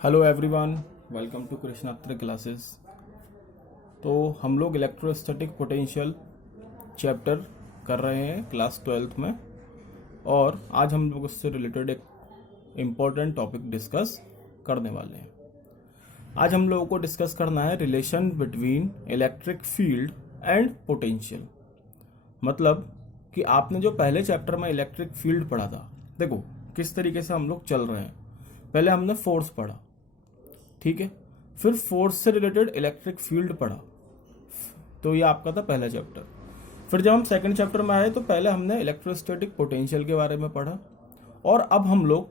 Hello everyone, welcome to Krishnatra classes. तो हम लोग इलेक्ट्रोस्टैटिक पोटेंशियल चैप्टर कर रहे हैं क्लास 12th में, और आज हम लोग उससे रिलेटेड एक इम्पॉर्टेंट टॉपिक डिस्कस करने वाले हैं। आज हम लोगों को डिस्कस करना है relation between electric field and potential. मतलब कि आपने जो पहले चैप्टर में इलेक्ट्रिक फील्ड पढ़ा था, देखो किस तरीके से हम लोग चल रहे हैं। पहले हमने फोर्स पढ़ा, ठीक है, फिर फोर्स से रिलेटेड इलेक्ट्रिक फील्ड पढ़ा, तो ये आपका था पहला चैप्टर। फिर जब हम सेकंड चैप्टर में आए तो पहले हमने इलेक्ट्रोस्टैटिक पोटेंशियल के बारे में पढ़ा, और अब हम लोग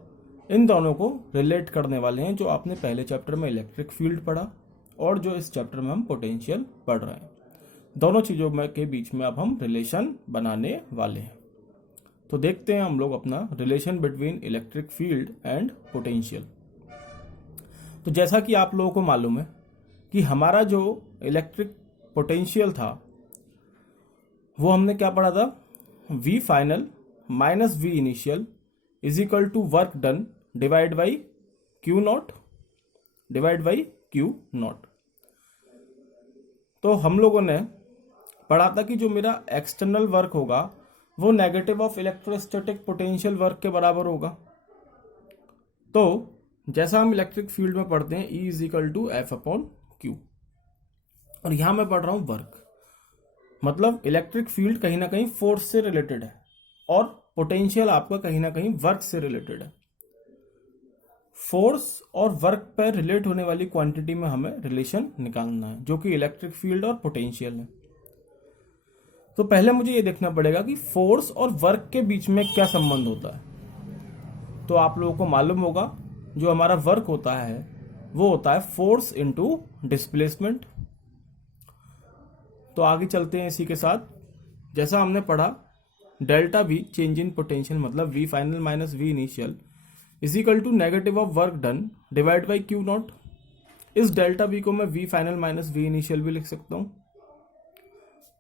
इन दोनों को रिलेट करने वाले हैं, जो आपने पहले चैप्टर में इलेक्ट्रिक फील्ड पढ़ा और जो इस चैप्टर में हम पोटेंशियल पढ़ रहे हैं। दोनों चीज़ों में के बीच में अब हम रिलेशन बनाने वाले हैं। तो देखते हैं हम लोग अपना relation between electric field and potential. तो जैसा कि आप लोगों को मालूम है कि हमारा जो इलेक्ट्रिक पोटेंशियल था वो हमने क्या पढ़ा था, V final minus V initial is equal to work done divide by Q naught तो हम लोगों ने पढ़ा था कि जो मेरा एक्सटर्नल वर्क होगा वो negative of electrostatic potential work के बराबर होगा। तो जैसा हम इलेक्ट्रिक फील्ड में पढ़ते हैं E is equal to F upon Q, और यहां मैं पढ़ रहा हूं वर्क। मतलब इलेक्ट्रिक फील्ड कहीं ना कहीं फोर्स से रिलेटेड है और पोटेंशियल आपका कहीं ना कहीं वर्क से रिलेटेड है। फोर्स और वर्क पर रिलेट होने वाली क्वांटिटी में हमें रिलेशन निकालना है, जो कि इलेक्ट्रिक फील्ड और पोटेंशियल है। तो पहले मुझे ये देखना पड़ेगा कि फोर्स और वर्क के बीच में क्या संबंध होता है। तो आप लोगों को मालूम होगा जो हमारा वर्क होता है वो होता है फोर्स इनटू डिस्प्लेसमेंट। तो आगे चलते हैं इसी के साथ। जैसा हमने पढ़ा delta V change in potential, मतलब V final minus V initial is equal to negative of work done divide by Q naught. इस डेल्टा V को मैं V final minus V initial भी लिख सकता हूं,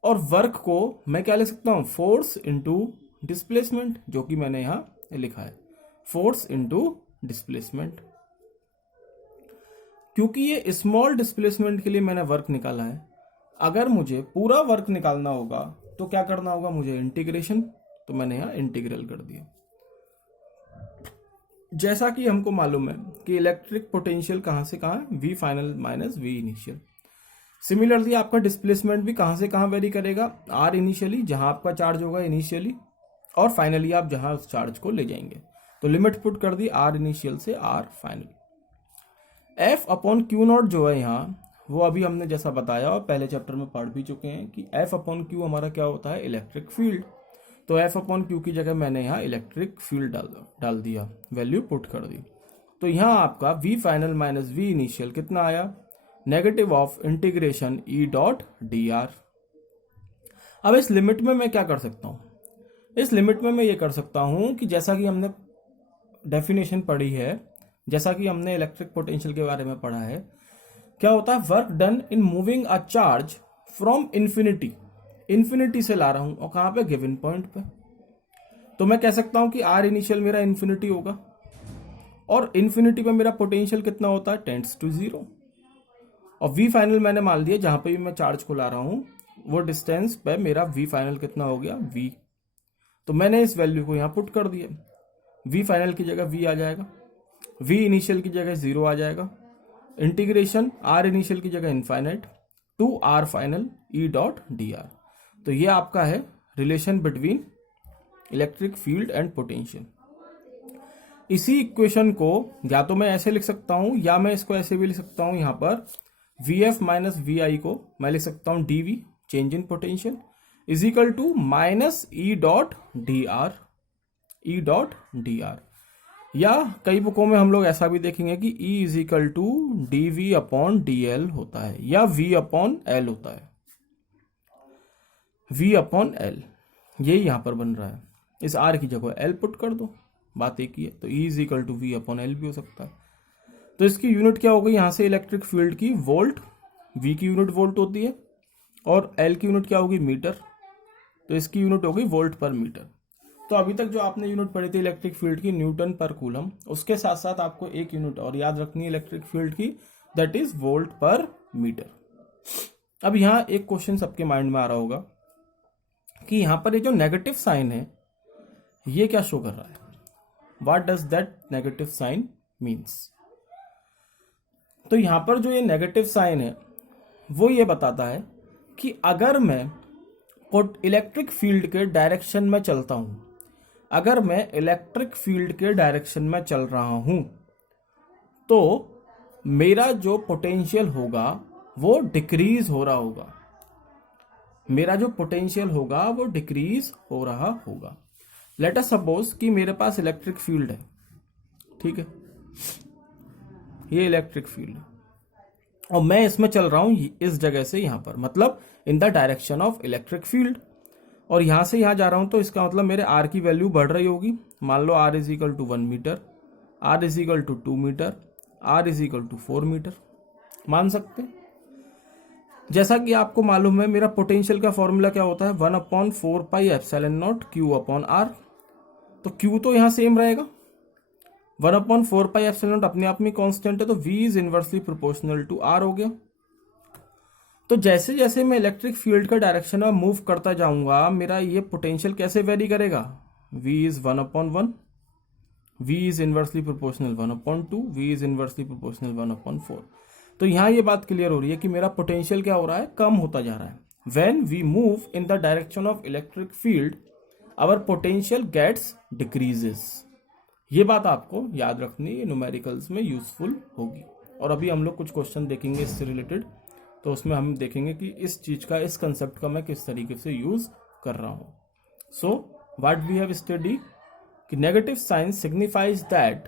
और वर्क को मैं क्या लिख सकता हूं, फोर्स इनटू डिस्प्लेसमेंट, जो कि मैंने यहां लिखा है फोर्स इनटू डिस्प्लेसमेंट। क्योंकि ये स्मॉल डिस्प्लेसमेंट के लिए मैंने वर्क निकाला है, अगर मुझे पूरा वर्क निकालना होगा तो क्या करना होगा, मुझे इंटीग्रेशन, तो मैंने यहां इंटीग्रल कर दिया। जैसा कि हमको मालूम है कि इलेक्ट्रिक पोटेंशियल कहां से कहां है, V final minus V initial. Similarly आपका डिस्प्लेसमेंट भी कहां से कहां वेरी करेगा, R इनिशियली, जहां आपका चार्ज होगा इनिशियली, और फाइनली आप जहां उस चार्ज को ले जाएंगे। तो लिमिट पुट कर दी R इनिशियल से R final. F upon Q not जो है यहाँ, वो अभी हमने जैसा बताया और पहले चैप्टर में पढ़ भी चुके हैं कि F अपॉन क्यू हमारा क्या होता है, इलेक्ट्रिक फील्ड। तो F अपॉन क्यू की जगह मैंने यहाँ इलेक्ट्रिक फील्ड डाल दिया, वैल्यू पुट कर दी। तो यहाँ आपका V final minus V initial कितना आया, negative of integration E dot D are. अब इस लिमिट में मैं क्या कर सकता हूँ, इस लिमिट में मैं ये कर सकता हूँ कि जैसा कि हमने डेफिनेशन पढ़ी है, जैसा कि हमने इलेक्ट्रिक पोटेंशियल के बारे में पढ़ा है, क्या होता है, work done in moving a charge from infinity से ला रहा हूं, और कहां पे, गिवन पॉइंट पे। तो मैं कह सकता हूं कि R इनिशियल मेरा इंफिनिटी होगा, और इंफिनिटी पे मेरा पोटेंशियल कितना होता है, टेंड्स टू 0, और V फाइनल मैंने मान लिया जहां पे भी मैं चार्ज को ला रहा हूं वो डिस्टेंस पे मेरा V फाइनल कितना हो गया, V। तो मैंने इस वैल्यू को यहां पुट कर दिया, V फाइनल की जगह V आ जाएगा, V इनिशियल की जगह 0 आ जाएगा, इंटीग्रेशन R इनिशियल की जगह infinite to R final E dot D R. तो ये आपका है relation between electric field and potential. इसी इक्वेशन को या तो मैं ऐसे लिख सकता हूं, या मैं इसको ऐसे भी लिख सकता हूं, यहां पर VF माइनस VI को मैं लिख सकता हूं DV change in potential is equal to minus E dot D R. या कई बुकों में हम लोग ऐसा भी देखेंगे कि E is equal to D V upon D L होता है, या V अपॉन एल होता है, V अपॉन एल, यही यहां पर बन रहा है। इस R की जगह L पुट कर दो, बात एक ही है। तो E is equal to V upon L भी हो सकता है। तो इसकी यूनिट क्या होगी, यहां से इलेक्ट्रिक फील्ड की वोल्ट, V की यूनिट वोल्ट होती है, और L की यूनिट क्या होगी, मीटर। तो इसकी यूनिट होगी वोल्ट पर मीटर। तो अभी तक जो आपने यूनिट पढ़ी थी इलेक्ट्रिक फील्ड की, न्यूटन पर कूलम, उसके साथ साथ आपको एक यूनिट और याद रखनी है इलेक्ट्रिक फील्ड की, that is volt per metre. अब यहाँ एक क्वेश्चन सबके माइंड में आ रहा होगा कि यहाँ पर ये जो नेगेटिव साइन है ये क्या शो कर रहा है, what does that negative sign means. तो यहाँ पर जो ये नेगेटिव साइन है वो ये बताता है कि अगर मैं इलेक्ट्रिक फील्ड के डायरेक्शन में चलता हूं, अगर मैं इलेक्ट्रिक फील्ड के डायरेक्शन में चल रहा हूं तो मेरा जो पोटेंशियल होगा वो डिक्रीज हो रहा होगा, मेरा जो पोटेंशियल होगा वो डिक्रीज हो रहा होगा। लेट अस सपोज कि मेरे पास इलेक्ट्रिक फील्ड है, ठीक है, ये इलेक्ट्रिक फील्ड है और मैं इसमें चल रहा हूं इस जगह से यहां पर, मतलब इन the direction of electric field, और यहां से यहां जा रहा हूं तो इसका मतलब मेरे आर की वैल्यू बढ़ रही होगी। मान लो R is equal to 1 metre, R is equal to 2 metre, R is equal to 4 metre मान सकते हैं। जैसा कि आपको मालूम है मेरा पोटेंशियल का फॉर्मूला क्या होता है, 1/4 pi epsilon naught q upon r. तो क्यू तो यहां सेम रहेगा, 1/4 पाई एप्सिलॉन नॉट अपने आप में कांस्टेंट है, तो v is inversely proportional to r हो गया। तो जैसे जैसे मैं इलेक्ट्रिक फील्ड का डायरेक्शन में मूव करता जाऊंगा मेरा ये पोटेंशियल कैसे वेरी करेगा, v is 1/1, v is inversely proportional 1/2, v is inversely proportional 1/4। तो यहां ये बात क्लियर हो रही है कि मेरा पोटेंशियल क्या हो रहा है, कम होता जा रहा है। When we move in the direction of electric field our potential gets decreases. ये बात आपको याद रखनी है, न्यूमेरिकल्स में यूजफुल होगी। और अभी हम लोग कुछ क्वेश्चन देखेंगे इससे रिलेटेड, तो उसमें हम देखेंगे कि इस चीज का, इस कंसेप्ट का मैं किस तरीके से यूज कर रहा हूं। So what we have study कि negative sign signifies that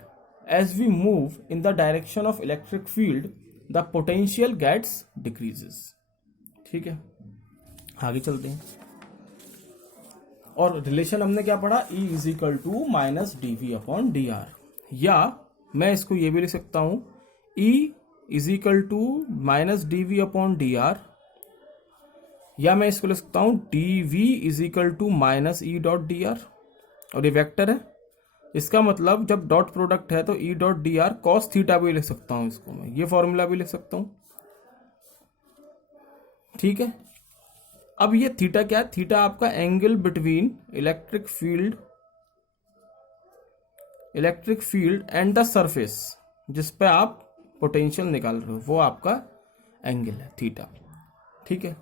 as we move in the direction of electric field the potential gets decreases. ठीक है, आगे चलते हैं। और रिलेशन हमने क्या पढ़ा, E is equal to minus dv upon dr, या मैं इसको ये भी लिख सकता हूं E is equal to minus dv upon dr, या मैं इसको लिख सकता हूं dv is equal to minus E dot dr। और ये वेक्टर है, इसका मतलब जब डॉट प्रोडक्ट है तो E dot dr cos theta भी लिख सकता हूं, इसको मैं ये फॉर्मूला भी लिख सकता हूं। ठीक है, अब ये थीटा क्या है, थीटा आपका angle between electric field and the surface जिस पे आप पोटेंशियल निकाल रहे हो, वो आपका एंगल है थीटा। ठीक है,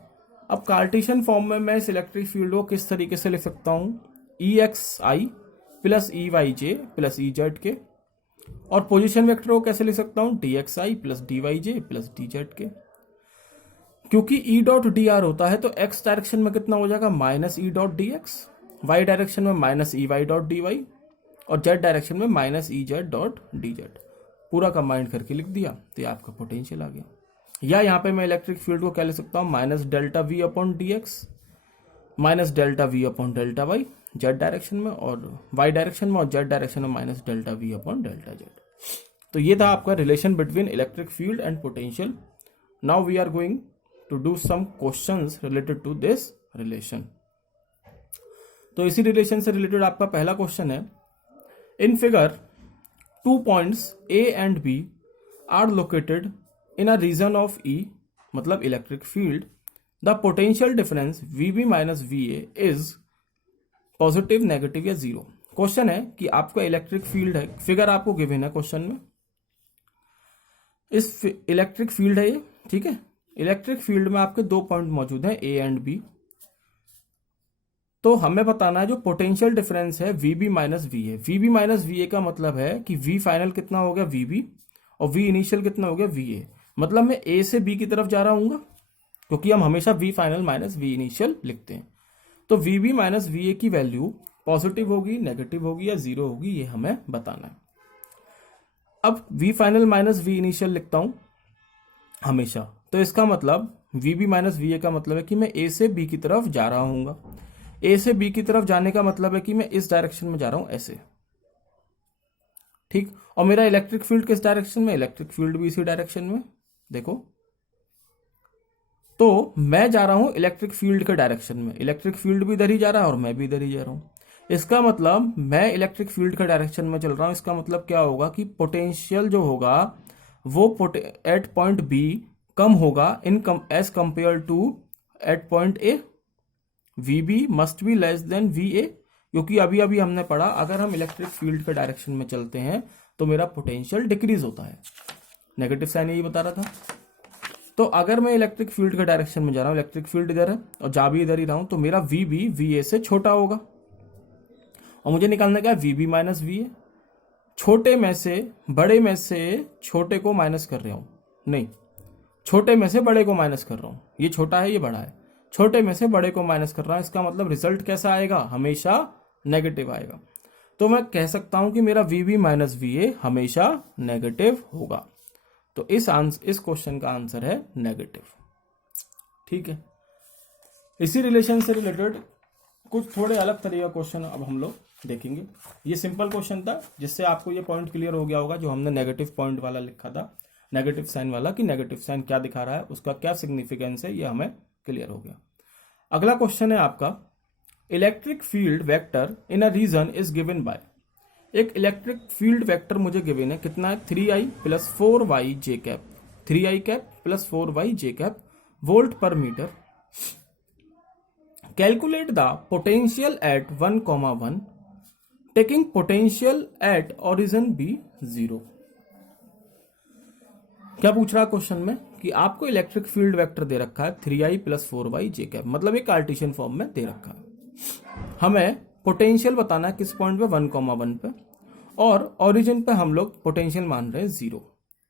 अब कार्टेशियन फॉर्म में मैं इस इलेक्ट्रिक फील्ड को किस तरीके से लिख सकता हूं, EXI plus EYJ plus EZ के, और पोजीशन वेक्टर को कैसे लिख सकता हूं, DXI plus DYJ plus DZ के। क्योंकि E डॉट dr होता है तो x डायरेक्शन में कितना हो जाएगा, minus E dot dx, y direction में माइनस EY डॉट dy, और z डायरेक्शन में माइनस EZ डॉट dz। पूरा कंबाइंड करके लिख दिया तो ये आपका पोटेंशियल आ गया। या यहाँ पे मैं इलेक्ट्रिक फील्ड को क्या लिख सकता हूँ, minus delta v upon dx minus delta v upon delta y z direction में, और y डायरेक्शन में, और z डायरेक्शन में minus delta v upon delta z। तो ये था आपका relation between electric field and potential. Now we are going to do some questions related to this relation। तो इसी रिलेशन से रिलेटेड आपका पहला क्वेश्चन है, in figure 2 points A and B are located in a region of E, मतलब electric field, the potential difference VB minus VA is positive, negative या zero. Question है कि आपका इलेक्ट्रिक फील्ड है, फिगर आपको गिवन है question में, इस इलेक्ट्रिक फील्ड है ये, ठीक है। इलेक्ट्रिक फील्ड में आपके 2 पॉइंट मौजूद हैं A एंड B, तो हमें बताना है जो पोटेंशियल डिफरेंस है VB minus VA। VB minus VA का मतलब है कि V फाइनल कितना हो गया VB, और V इनिशियल कितना हो गया VA। मतलब मैं A से B की तरफ जा रहा हूँ, क्योंकि हम हमेशा V final minus V initial लिखते हैं। तो VB माइनस VA की वैल्यू पॉजिटिव होगी, नेगेटिव होगी या जीरो होगी, ये हमें बताना है। अब V final minus V initial लिखता हूं हमेशा, तो इसका मतलब VB माइनस VA का मतलब है कि मैं A से B की तरफ जा रहा हूँ। A से B की तरफ जाने का मतलब है कि मैं इस डायरेक्शन में जा रहा हूं, ऐसे, ठीक। और मेरा इलेक्ट्रिक फील्ड किस डायरेक्शन में, इलेक्ट्रिक फील्ड भी इसी डायरेक्शन में, देखो। तो मैं जा रहा हूं इलेक्ट्रिक फील्ड के डायरेक्शन में, इलेक्ट्रिक फील्ड भी इधर ही जा रहा है और मैं भी इधर ही जा रहा हूं। इसका मतलब मैं इलेक्ट्रिक फील्ड के डायरेक्शन में चल रहा हूं, इसका मतलब क्या होगा कि पोटेंशियल जो होगा वो एट पॉइंट बी कम होगा in as compare to at point A. V B must be less than V A, क्योंकि अभी अभी हमने पढ़ा अगर हम इलेक्ट्रिक फील्ड के डायरेक्शन में चलते हैं तो मेरा पोटेंशियल डिक्रीज होता है। नेगेटिव साइन यही बता रहा था। तो अगर मैं इलेक्ट्रिक फील्ड के डायरेक्शन में जा रहा हूं, इलेक्ट्रिक फील्ड इधर है और जा भी इधर ही रहा हूं, तो मेरा वी बी वी ए से छोटा होगा और मुझे निकालना क्या है, V B minus V A. छोटे में से बड़े में से छोटे को माइनस कर रहा हूं, नहीं, छोटे में से बड़े को माइनस कर रहा हूं। ये छोटा है ये बड़ा है, छोटे में से बड़े को माइनस कर रहा हूं। इसका मतलब रिजल्ट कैसा आएगा, हमेशा नेगेटिव आएगा। तो मैं कह सकता हूं कि मेरा V B minus V A हमेशा नेगेटिव होगा। तो इस क्वेश्चन का आंसर है नेगेटिव। ठीक है, इसी रिलेशन से रिलेटेड कुछ थोड़े अलग तरीके का क्वेश्चन अब हम लोग देखेंगे। ये सिंपल क्वेश्चन था जिससे आपको ये पॉइंट क्लियर हो गया होगा जो हमने नेगेटिव पॉइंट वाला लिखा था, नेगेटिव साइन वाला, कि नेगेटिव साइन क्या दिखा रहा है, उसका क्या सिग्निफिकेंस है, ये हमें क्लियर हो गया। अगला क्वेश्चन है आपका, electric field vector in a region is given by. एक इलेक्ट्रिक फील्ड वेक्टर मुझे गिवन है, कितना है, 3i plus 4y J cap, 3i cap plus 4y J cap volt per metre. Calculate the potential at 1,1 taking potential at origin be 0। क्या पूछ रहा है question में कि आपको इलेक्ट्रिक फील्ड वेक्टर दे रखा है 3i plus 4y J cap, मतलब एक कार्टेशियन फॉर्म में दे रखा है। हमें पोटेंशियल बताना है किस पॉइंट पे, 1,1 पे, और ओरिजिन पे हम लोग पोटेंशियल मान रहे हैं 0।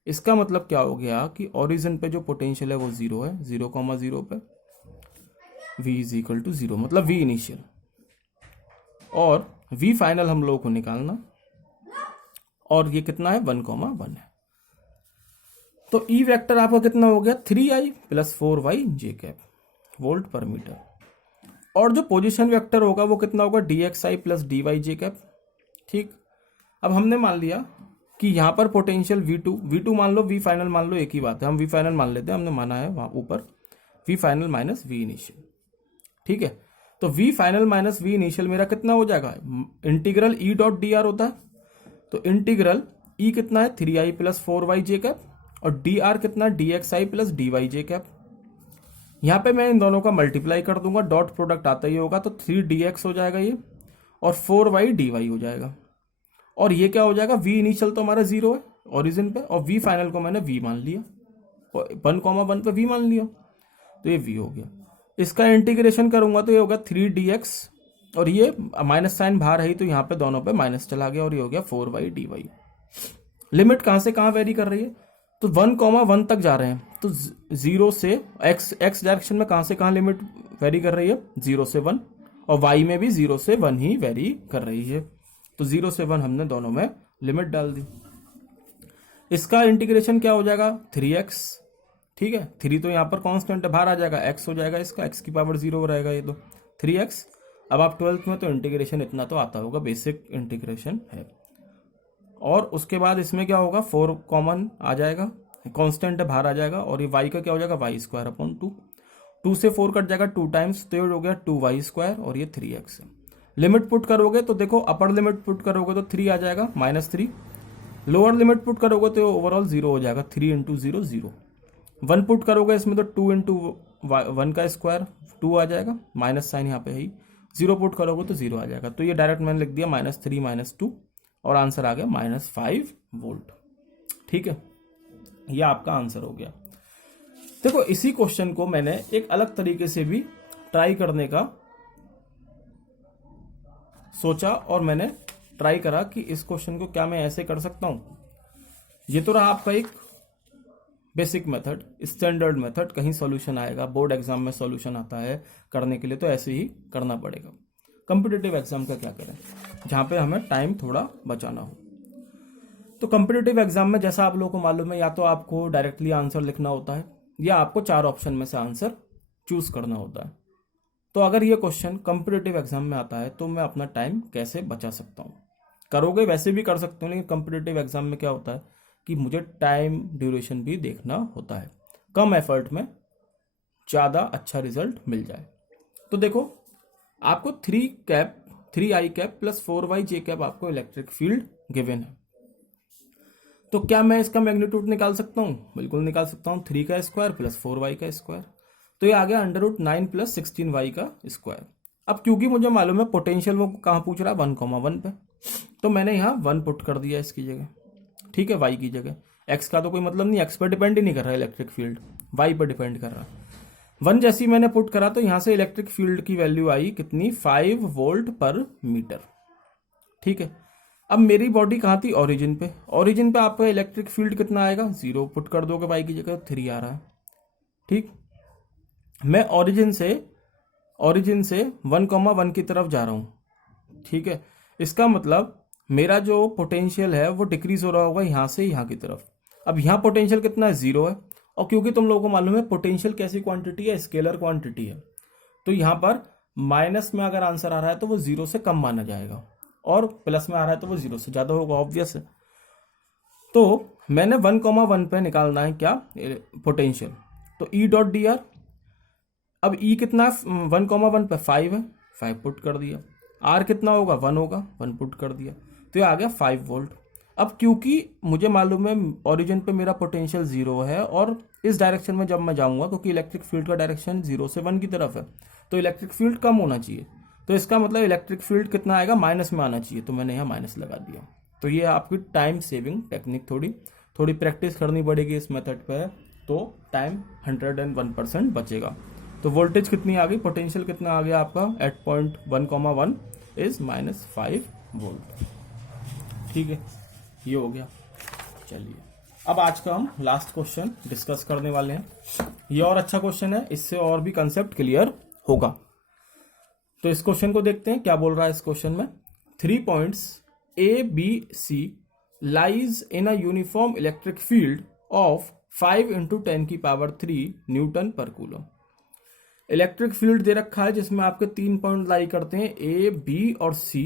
इसका मतलब क्या हो गया कि ओरिजिन पे जो पोटेंशियल है वो 0 है, 0,0 पे v इज इक्वल टू 0, मतलब v इनिशियल, और v फाइनल हम लोगों को निकालना, और ये कितना है, 1,1 है। तो E वेक्टर आपका कितना हो गया, 3i plus 4y J cap volt per metre, और जो पोजीशन वेक्टर होगा वो कितना होगा, dxi प्लस dy जे कैप। ठीक, अब हमने मान लिया कि यहां पर पोटेंशियल v2 मान लो, v फाइनल मान लो, एक ही बात है, हम v फाइनल मान लेते हैं, हमने माना है वहां ऊपर v final minus v initial. ठीक है, तो v final minus v initial मेरा कितना हो जाएगा, integral E dot D are होता है, तो इंटीग्रल E कितना है, 3i plus 4y J cap, और dr कितना, dxi प्लस dy जे कैप। यहां पे मैं इन दोनों का मल्टीप्लाई कर दूंगा, डॉट प्रोडक्ट आता ही होगा, तो 3dx हो जाएगा ये, और 4y dy हो जाएगा, और ये क्या हो जाएगा, v इनिशियल तो हमारा 0 है ओरिजिन पे, और v फाइनल को मैंने v मान लिया, 1,1 पे v मान लिया, तो ये v हो गया। इसका इंटीग्रेशन करूंगा तो ये होगा 3dx, और ये माइनस साइन बाहर है तो यहाँ पे दोनों पे माइनस चला गया, और ये हो गया 4y dy। लिमिट कहां से कहां वेरी कर रही है, तो 1,1 तक जा रहे हैं, तो 0 से x डायरेक्शन में कहां से कहां लिमिट वेरी कर रही है, 0 से 1, और y में भी 0 से 1 ही वेरी कर रही है, तो 0 से 1 हमने दोनों में लिमिट डाल दी। इसका इंटीग्रेशन क्या हो जाएगा, 3x। ठीक है, 3 तो यहां पर कांस्टेंट है, बाहर आ जाएगा, x हो जाएगा, इसका x की पावर 0 रहेगा, ये तो 3x। अब आप 12th में तो इंटीग्रेशन इतना तो आता होगा, बेसिक इंटीग्रेशन है। और उसके बाद इसमें क्या होगा, 4 कॉमन आ जाएगा, कांस्टेंट है, बाहर आ जाएगा, और ये y का क्या हो जाएगा, y स्क्वायर अपॉन 2, 2 से 4 कट जाएगा 2 टाइम्स, तो ये हो गया 2y स्क्वायर, और ये 3x है। लिमिट पुट करोगे तो देखो, अपर लिमिट पुट करोगे तो 3 आ जाएगा, -3, लोअर लिमिट पुट करोगे तो ओवरऑल 0 हो जाएगा, 3 इंटू 0 0, 1 पुट करोगे इसमें तो 2 इंटू 1 का स्क्वायर 2 आ जाएगा, माइनस साइन यहाँ पे है ही, 0 पुट करोगे तो 0 आ जाएगा, तो ये डायरेक्ट मैंने लिख दिया -3 -2, और आंसर आ गया -5 वोल्ट। ठीक है, ये आपका आंसर हो गया। देखो, इसी क्वेश्चन को मैंने एक अलग तरीके से भी ट्राई करने का सोचा, और मैंने ट्राई करा कि इस क्वेश्चन को क्या मैं ऐसे कर सकता हूं। ये तो रहा आपका एक बेसिक मेथड, स्टैंडर्ड मेथड, कहीं सॉल्यूशन आएगा, बोर्ड एग्जाम में सॉल्यूशन आता है करने के लिए, तो ऐसे ही करना पड़ेगा। कॉम्पिटिटिव एग्जाम का क्या करें, जहां पे हमें टाइम थोड़ा बचाना हो। तो कॉम्पिटिटिव एग्जाम में जैसा आप लोगों को मालूम है, या तो आपको डायरेक्टली आंसर लिखना होता है, या आपको 4 ऑप्शन में से आंसर चूज करना होता है। तो अगर ये क्वेश्चन कॉम्पिटिटिव एग्जाम में आता है तो मैं अपना टाइम कैसे बचा सकता हूँ, करोगे वैसे भी कर सकते हो, लेकिन कॉम्पिटिटिव एग्जाम में क्या होता है कि मुझे टाइम ड्यूरेशन भी देखना होता है, कम एफर्ट में ज़्यादा अच्छा रिजल्ट मिल जाए। तो देखो, आपको 3 cap 3i cap plus 4yj cap आपको इलेक्ट्रिक फील्ड गिवन है। तो क्या मैं इसका मैग्नीट्यूड निकाल सकता हूं? बिल्कुल निकाल सकता हूं। 3 का स्क्वायर प्लस 4y का स्क्वायर, तो ये आ गया √9 प्लस 16y का स्क्वायर। अब क्योंकि मुझे मालूम है पोटेंशियल वो कहाँ पूछ रहा है 1,1 पे, तो मैंने यहाँ 1 पुट कर दिया इसकी जगह, ठीक है, y की जगह। x का तो कोई मतलब नहीं, x पर डिपेंड ही नहीं कर रहा है इलेक्ट्रिक फील्ड, y पर डिपेंड कर रहा है। 1 जैसी मैंने पुट करा तो यहाँ से इलेक्ट्रिक फील्ड की वैल्यू आई कितनी, 5 वोल्ट पर मीटर, ठीक है। अब मेरी बॉडी कहाँ थी, ओरिजिन पे। ओरिजिन पे आपका इलेक्ट्रिक फील्ड कितना आएगा, 0 पुट कर दोगे y की जगह, 3 आ रहा है, ठीक। मैं ओरिजिन से 1,1 की तरफ जा रहा हूं, ठीक है। इसका मतलब मेरा जो पोटेंशियल है वो डिक्रीज हो रहा होगा यहां से यहां की तरफ। अब यहां पोटेंशियल कितना है, 0 है, और क्योंकि तुम लोगों को मालूम है पोटेंशियल कैसी क्वांटिटी है, स्केलर क्वांटिटी है, तो यहां पर माइनस में अगर आंसर आ रहा है तो वो 0 से कम माना जाएगा, और प्लस में आ रहा है तो वो 0 से ज्यादा होगा, ऑब्वियस है। तो मैंने 1,1 पे निकालना है क्या, पोटेंशियल। तो ई डॉट डी आर, अब ई कितना है 1,1 पे 5 है, 5 पुट कर दिया। आर कितना होगा, 1 होगा, 1 पुट कर दिया, तो ये आ गया 5 वोल्ट। अब क्योंकि मुझे मालूम है ओरिजिन पे मेरा पोटेंशियल 0 है, और इस डायरेक्शन में जब मैं जाऊंगा, क्योंकि इलेक्ट्रिक फील्ड का डायरेक्शन 0 से 1 की तरफ है, तो इलेक्ट्रिक फील्ड कम होना चाहिए। तो इसका मतलब इलेक्ट्रिक फील्ड कितना आएगा, माइनस में आना चाहिए, तो मैंने यहाँ माइनस लगा दिया। तो ये आपकी टाइम सेविंग टेक्निक, थोड़ी प्रैक्टिस करनी पड़ेगी इस मेथड पे, तो टाइम 101% बचेगा। तो वोल्टेज कितनी आ गई, पोटेंशियल कितना आ गया आपका, एट पॉइंट 1,1 इज -5 वोल्ट, ठीक है, ये हो गया। चलिए अब आज का हम लास्ट क्वेश्चन डिस्कस करने वाले हैं। ये और अच्छा क्वेश्चन है, इससे और भी कंसेप्ट क्लियर होगा। तो इस क्वेश्चन को देखते हैं क्या बोल रहा है इस क्वेश्चन में। 3 points A, B, C lies in a uniform electric field of 5 × 10⁻³ Newton पर कूलम। इलेक्ट्रिक फील्ड दे रखा है जिसमें आपके 3 पॉइंट लाई करते हैं A, B और C,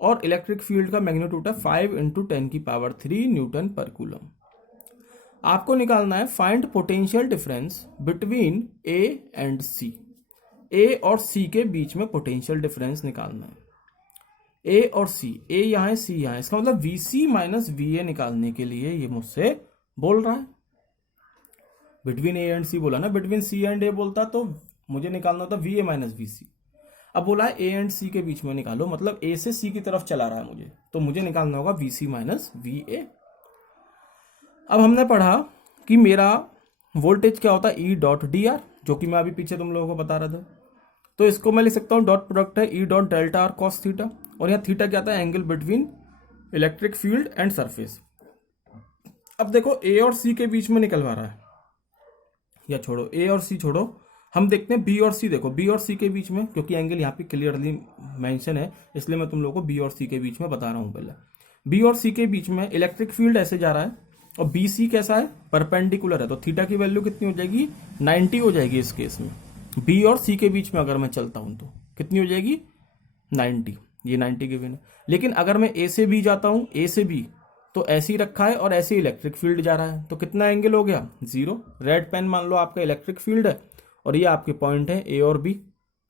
और इलेक्ट्रिक फील्ड का मैग्नीट्यूड है 5 × 10⁻³ न्यूटन पर कूलम। आपको निकालना है find potential difference between A and C। A और C के बीच में पोटेंशियल डिफरेंस निकालना है। A और C, A यहाँ है, C यहाँ है, इसका मतलब VC माइनस VA निकालने के लिए ये मुझसे बोल रहा है। बिटवीन A एंड C बोला ना, बिटवीन C एंड A बोलता तो मुझे निकालना होता VA माइनस VC। अब बोला है A एंड C के बीच में निकालो, मतलब A से C की तरफ चला रहा है मुझे, तो मुझे निकालना होगा VC माइनस VA। अब हमने पढ़ा कि मेरा वोल्टेज क्या होता है, E डॉट DR, जो कि मैं अभी पीछे तुम लोगों को बता रहा था। तो इसको मैं लिख सकता हूँ डॉट प्रोडक्ट है E dot delta R cos theta, और यहाँ थीटा क्या था, angle between electric field and surface. अब देखो A और C के बीच में निकलवा रहा है, या छोड़ो A और C छोड़ो, हम देखते हैं B और C। देखो B और C के बीच में, क्योंकि एंगल यहाँ पे क्लियरली मेंशन है, इसलिए मैं तुम लोगों को B और C के बीच में बता रहा हूँ। पहले B और C के बीच में इलेक्ट्रिक फील्ड ऐसे जा रहा है, और BC कैसा है, परपेंडिकुलर है, तो थीटा की वैल्यू कितनी हो जाएगी, 90 हो जाएगी इस केस में। B और C के बीच में अगर मैं चलता हूं तो कितनी हो जाएगी, 90, ये 90 गिवन है। लेकिन अगर मैं A से B जाता हूं, A से B, तो ऐसे ही रखा है और ऐसे इलेक्ट्रिक फील्ड जा रहा है, तो कितना एंगल हो गया, 0। रेड पेन मान लो आपका इलेक्ट्रिक फील्ड है, और ये आपके पॉइंट है A और B,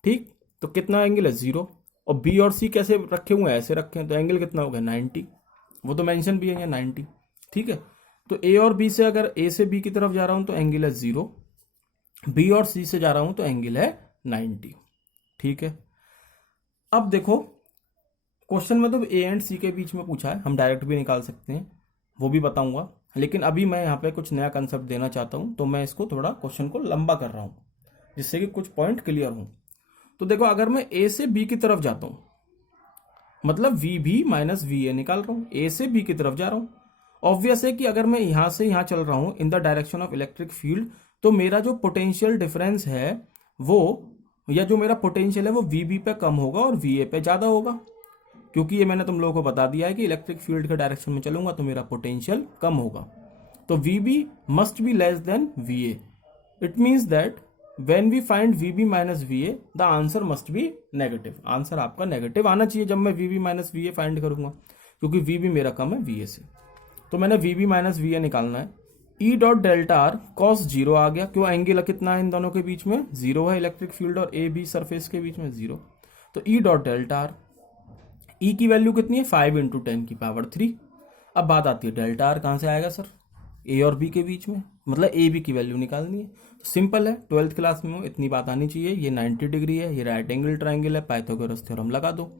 ठीक। तो कितना एंगल है, 0। और B और C कैसे रखे हुए हैं, ऐसे रखे हैं, तो एंगल कितना हो गया, 90। वो तो मेंशन भी है यहाँ 90, ठीक है। तो A और B से, अगर A से B की तरफ जा रहा हूं तो एंगल है 0, B और C से जा रहा हूं तो एंगल है 90, ठीक है। अब देखो क्वेश्चन में तो A एंड C के बीच में पूछा है, हम डायरेक्ट भी निकाल सकते हैं, वो भी बताऊंगा, लेकिन अभी मैं यहाँ पे कुछ नया कंसेप्ट देना चाहता हूं, तो मैं इसको थोड़ा क्वेश्चन को लंबा कर रहा हूं जिससे कि कुछ पॉइंट क्लियर हो। तो देखो अगर मैं A से B की तरफ जाता हूं, मतलब VB माइनस VA निकाल रहा हूं, A से B की तरफ जा रहा हूं। ऑब्वियस है कि अगर मैं यहां से यहां चल रहा हूं इन the direction of electric field, तो मेरा जो पोटेंशियल डिफरेंस है वो, या जो मेरा पोटेंशियल है वो VB पे कम होगा और VA पे ज्यादा होगा, क्योंकि ये मैंने तुम लोगों को बता दिया है कि इलेक्ट्रिक फील्ड के डायरेक्शन में चलूंगा तो मेरा पोटेंशियल कम होगा। तो VB must be less than VA। It means that when we find VB minus VA the answer must be negative. Answer आपका नेगेटिव आना चाहिए जब मैं VB माइनस VA फाइंड करूंगा, क्योंकि VB मेरा कम है VA से। तो मैंने VB माइनस VA निकालना है। E dot delta R cos 0 आ गया, क्यों, एंगल कितना है इन दोनों के बीच में, 0 है, इलेक्ट्रिक फील्ड और AB सरफेस के बीच में 0। तो ई डॉट डेल्टा आर, ई की वैल्यू कितनी है 5 इंटू 10⁻3। अब बात आती है डेल्टा आर कहाँ से आएगा सर, ए और बी के बीच में, मतलब ए बी की वैल्यू निकालनी है। तो सिंपल है, 12th क्लास में हो इतनी बात आनी चाहिए। ये 90 डिग्री है, ये राइट एंगल ट्राइंगल है, पाइथागोरस थ्योरम लगा दो।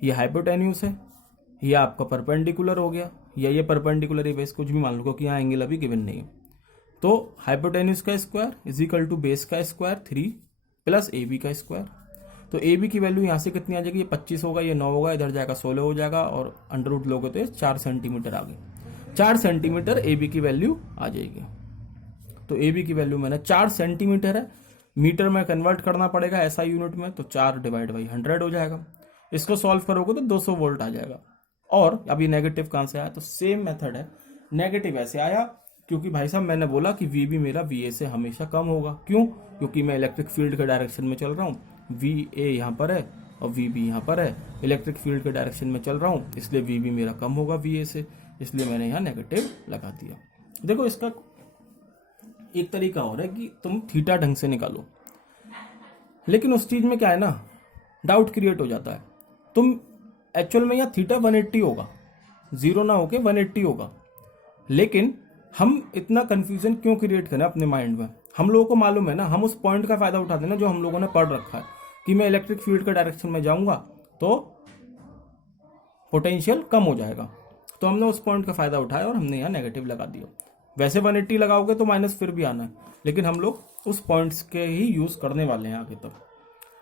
ये हाइपोटेन्यूस है, ये आपका परपेंडिकुलर हो गया, या ये परपेंडिकुलर है बेस, कुछ भी मान लो क्योंकि यहाँ एंगल अभी गिवन नहीं है। तो हाइपोटेन्यूस का square is equal to base का स्क्वायर 3 प्लस ए बी का स्क्वायर। तो ए बी की वैल्यू यहाँ से कितनी आ जाएगी, ये 25 होगा, ये 9 होगा, इधर जाएगा 16 हो जाएगा, और अंडर रूट लोगे तो 4 सेंटीमीटर आ गए। 4 सेंटीमीटर ए बी की वैल्यू आ जाएगी। तो ए बी की वैल्यू मैंने 4 सेंटीमीटर है, मीटर में कन्वर्ट करना पड़ेगा ऐसा यूनिट में, तो 4 डिवाइड बाई 100 हो जाएगा। इसको सॉल्व करोगे तो 200 वोल्ट आ जाएगा। और अभी नेगेटिव कहाँ से आया, तो सेम मेथड है, नेगेटिव ऐसे आया क्योंकि भाई साहब मैंने बोला कि वी बी मेरा वी ए से हमेशा कम होगा। क्यों, क्योंकि मैं इलेक्ट्रिक फील्ड के डायरेक्शन में चल रहा हूँ, वी ए यहाँ पर है और वी बी यहाँ पर है, इलेक्ट्रिक फील्ड के डायरेक्शन में चल रहा हूँ, इसलिए वी बी मेरा कम होगा वी ए से, इसलिए मैंने यहाँ नेगेटिव लगा दिया। देखो इसका एक तरीका और है कि तुम थीटा ढंग से निकालो, लेकिन उस चीज में क्या है ना, डाउट क्रिएट हो जाता है। तुम एक्चुअल में यहाँ थीटा 180 होगा, 0 ना होके 180 होगा, लेकिन हम इतना कंफ्यूजन क्यों क्रिएट करें अपने माइंड में। हम लोगों को मालूम है ना, हम उस पॉइंट का फायदा उठाते हैं ना जो हम लोगों ने पढ़ रखा है कि मैं इलेक्ट्रिक फील्ड के डायरेक्शन में जाऊंगा तो पोटेंशियल कम हो जाएगा। तो हमने उस पॉइंट का फायदा उठाया और हमने यहाँ नेगेटिव लगा दिया। वैसे 180 लगाओगे तो माइनस फिर भी आना है, लेकिन हम लोग उस पॉइंट्स के ही यूज करने वाले हैं आगे तक।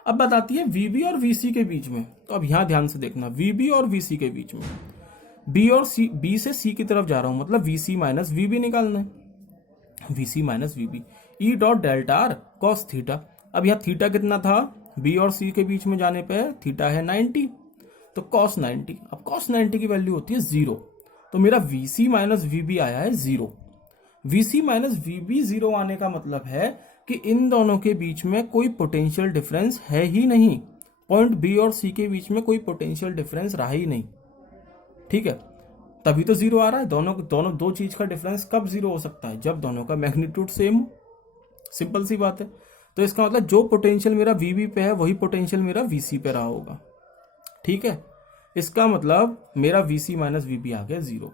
अब बात आती है वीबी और वीसी के बीच में। तो अब यहां ध्यान से देखना, वीबी और वीसी के बीच में, बी और सी, बी से सी की तरफ जा रहा हूं, मतलब वीसी माइनस वीबी निकालना है। VC minus VB, E dot delta R cos theta. अब यहाँ थीटा कितना था, बी और सी के बीच में जाने पे थीटा है 90, तो कॉस 90। अब कॉस 90 की वैल्यू होती है 0, तो मेरा वीसी माइनस वीबी आया है 0। वीसी माइनस वीबी 0 आने का मतलब है कि इन दोनों के बीच में कोई पोटेंशियल डिफरेंस है ही नहीं। पॉइंट बी और सी के बीच में कोई पोटेंशियल डिफरेंस रहा ही नहीं, ठीक है, तभी तो 0 आ रहा है। दोनों दो चीज का डिफरेंस कब 0 हो सकता है, जब दोनों का मैग्नीट्यूड सेम हो। सिंपल सी बात है। तो इसका मतलब जो पोटेंशियल मेरा वीबी पे है वही पोटेंशियल मेरा वीसी पे रहा होगा, ठीक है। इसका मतलब मेरा वीसी माइनस वीबी आ गया 0।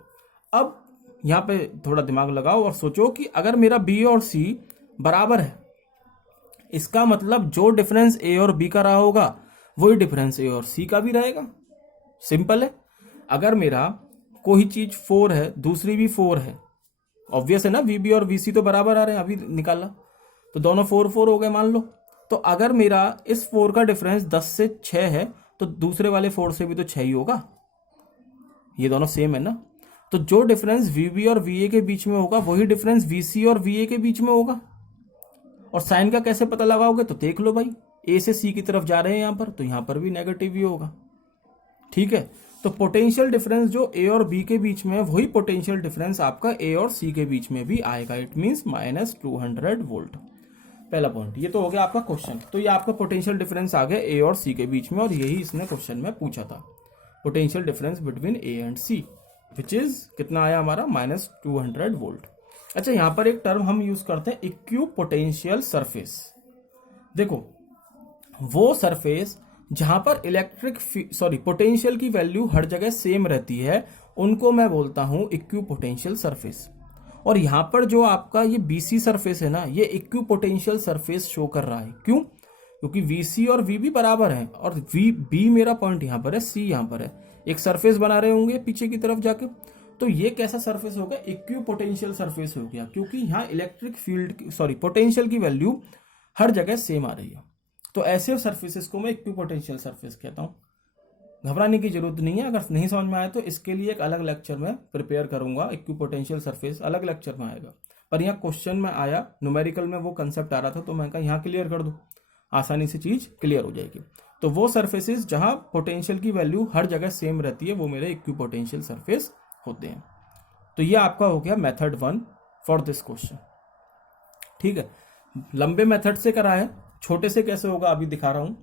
अब यहां पे थोड़ा दिमाग लगाओ और सोचो कि अगर मेरा बी और सी बराबर है, इसका मतलब जो डिफरेंस ए और बी का रहा होगा वही डिफरेंस ए और सी का भी रहेगा। सिंपल है। अगर मेरा कोई चीज 4 है, दूसरी भी 4 है, ऑब्वियस है ना, वीबी और वीसी तो बराबर आ रहे हैं, अभी निकाला तो दोनों 4 हो गए मान लो। तो अगर मेरा इस 4 का डिफरेंस 10 से 6 है तो दूसरे वाले 4 से भी तो 6 ही होगा, ये दोनों सेम है ना। तो जो डिफरेंस वीबी और वीए के बीच में होगा वही डिफरेंस वीसी और वीए के बीच में होगा। और साइन का कैसे पता लगाओगे, तो देख लो भाई, ए से सी की तरफ जा रहे हैं यहां पर, तो यहां पर भी नेगेटिव ही होगा, ठीक है। तो पोटेंशियल डिफरेंस जो ए और बी के बीच में है वही पोटेंशियल डिफरेंस आपका ए और सी के बीच में भी आएगा। It means minus 200 volt. पहला पॉइंट ये तो हो गया आपका क्वेश्चन। तो ये आपका पोटेंशियल डिफरेंस आ गया ए और सी के बीच में, और यही इसने क्वेश्चन में पूछा था, potential difference between A and C, which is कितना आया हमारा, माइनस 200 वोल्ट। अच्छा, यहां पर एक टर्म हम यूज करते हैं, इक्विपोटेंशियल सरफेस। देखो, वो सरफेस जहां पर पोटेंशियल की वैल्यू हर जगह सेम रहती है, उनको मैं बोलता हूं इक्विपोटेंशियल सरफेस। और यहां पर जो आपका ये बीसी सरफेस है ना, ये इक्विपोटेंशियल सरफेस शो कर रहा है। क्यों, क्योंकि वीसी और वीबी बराबर है, और वी बी मेरा पॉइंट यहां पर है, सी यहां पर है, एक सरफेस बना रहे होंगे पीछे की तरफ जाके। तो ये कैसा सरफेस हो गया, इक्विपोटेंशियल सरफेस हो गया, क्योंकि यहाँ इलेक्ट्रिक फील्ड पोटेंशियल की वैल्यू हर जगह सेम आ रही है। तो ऐसे सरफेसेस को मैं इक्विपोटेंशियल सरफेस कहता हूं। घबराने की जरूरत नहीं है, अगर नहीं समझ में आया तो इसके लिए एक अलग लेक्चर में प्रिपेयर करूंगा। इक्विपोटेंशियल सरफेस अलग लेक्चर में आएगा, पर यहाँ क्वेश्चन में आया, न्यूमेरिकल में वो कंसेप्ट आ रहा था, तो मैं कहा यहाँ क्लियर कर दूं, आसानी से चीज क्लियर हो जाएगी। तो वो सरफेसेस जहां पोटेंशियल की वैल्यू हर जगह सेम रहती है वो मेरे इक्विपोटेंशियल सरफेस होते हैं। तो ये आपका हो गया मेथड 1 फॉर दिस क्वेश्चन, ठीक है। लंबे मेथड से करा है, छोटे से कैसे होगा अभी दिखा रहा हूं,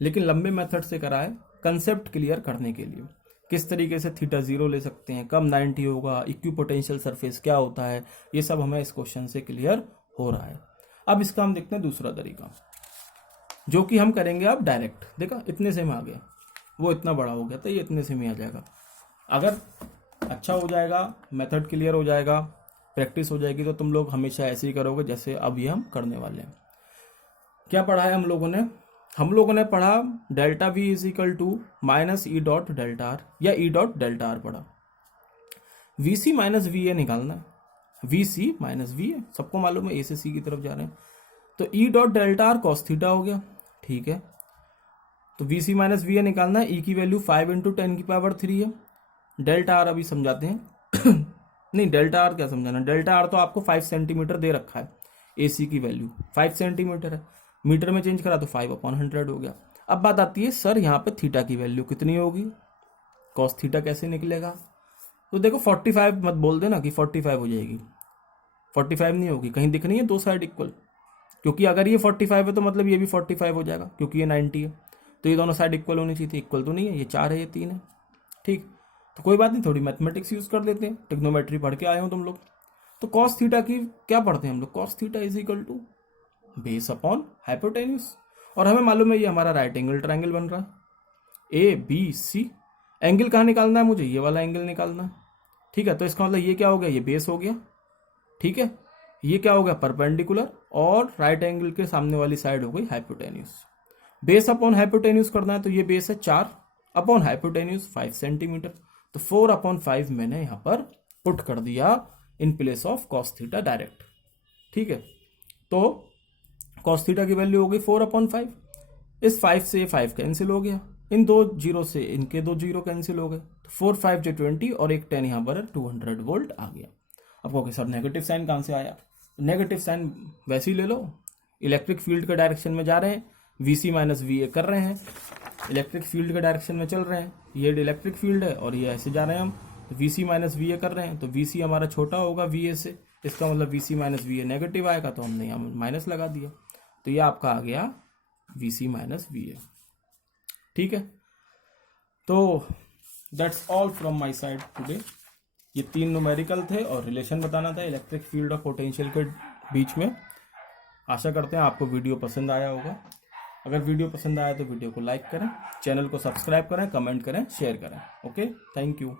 लेकिन लंबे मेथड से करा है कंसेप्ट क्लियर करने के लिए, किस तरीके से थीटा 0 ले सकते हैं, कब 90 होगा, इक्विपोटेंशियल सरफेस क्या होता है, ये सब हमें इस क्वेश्चन से क्लियर हो रहा है। अब इसका हम देखते हैं दूसरा तरीका। जो कि हम करेंगे अब डायरेक्ट। देखा इतने से में आ गया, वो इतना बड़ा हो गया तो ये इतने से में आ जाएगा। अगर अच्छा हो जाएगा, मेथड क्लियर हो जाएगा, प्रैक्टिस हो जाएगी, तो तुम लोग हमेशा ऐसे ही करोगे जैसे अभी हम करने वाले हैं। क्या पढ़ा है हम लोगों ने पढ़ा delta V is equal to minus E dot delta R या ई डॉट डेल्टा आर पढ़ा। V C minus V A निकालना है, V C minus V A सबको मालूम है, ए से सी की तरफ जा रहे हैं, तो E dot delta R cos theta हो गया। ठीक है, तो V C minus V A निकालना है, ई की वैल्यू 5 इंटू 10 की पावर 3 है। डेल्टा आर अभी समझाते हैं नहीं डेल्टा आर क्या समझाना, डेल्टा आर तो आपको 5 सेंटीमीटर दे रखा है, ए सी की वैल्यू 5 सेंटीमीटर है, मीटर में चेंज करा तो 5/100 हो गया। अब बात आती है सर यहाँ पे थीटा की वैल्यू कितनी होगी, कॉस थीटा कैसे निकलेगा। तो देखो 45 मत बोल देना कि 45 हो जाएगी, 45 नहीं होगी, कहीं दिख नहीं है दो साइड इक्वल, क्योंकि अगर ये 45 है तो मतलब ये भी 45 हो जाएगा, क्योंकि ये 90 है, तो ये दोनों साइड इक्वल होनी चाहिए थी, इक्वल तो नहीं है, ये 4 है ये 3 है। ठीक, तो कोई बात नहीं, थोड़ी मैथमेटिक्स यूज कर देते हैं, टिग्नोमेट्री पढ़ के आए हो तुम लोग। तो कॉस थीटा की क्या पढ़ते हैं हम लोग, cos theta is equal to base upon hypotenuse, और हमें मालूम है ये हमारा राइट एंगल ट्रायंगल बन रहा है, ए बी सी। एंगल कहाँ निकालना है मुझे, ये वाला एंगल निकालना है। ठीक है, तो इसका मतलब ये क्या हो गया, ये बेस हो गया। ठीक है, ये क्या हो गया परपेंडिकुलर, और राइट एंगल के सामने वाली साइड हो गई हाइपोटेन्यूज। बेस अपॉन हाइपोटेन्यूज करना है, तो ये बेस है 4 अपॉन हाइपोटेन्यूज 5 सेंटीमीटर, तो 4/5 मैंने यहाँ पर पुट कर दिया in place of cos theta direct. ठीक है, तो कॉस थीटा की वैल्यू हो गई 4/5, इस 5 से 5 कैंसिल हो गया, इन दो जीरो से इनके दो जीरो कैंसिल हो गए, तो 4 5 जो 20 और एक 10 यहाँ पर 200 वोल्ट आ गया। अब कहोगे सर नेगेटिव साइन कहाँ से आया, नेगेटिव साइन वैसे ही ले लो, इलेक्ट्रिक फील्ड के डायरेक्शन में जा रहे हैं, V C minus V A कर रहे हैं, इलेक्ट्रिक फील्ड के डायरेक्शन में चल रहे हैं, ये इलेक्ट्रिक फील्ड है और ये ऐसे जा रहे हैं हम, V C minus V A कर रहे हैं, तो वी सी हमारा छोटा होगा वी ए से, इसका मतलब V C minus V A negative आएगा, तो हमने यहाँ माइनस लगा दिया, तो ये आपका आ गया V C minus V A. ठीक है, तो that's all from my side today. ये 3 न्यूमेरिकल थे और रिलेशन बताना था इलेक्ट्रिक फील्ड और पोटेंशियल के बीच में। आशा करते हैं आपको वीडियो पसंद आया होगा। अगर वीडियो पसंद आया तो वीडियो को लाइक करें, चैनल को सब्सक्राइब करें, कमेंट करें, शेयर करें। Okay, thank you.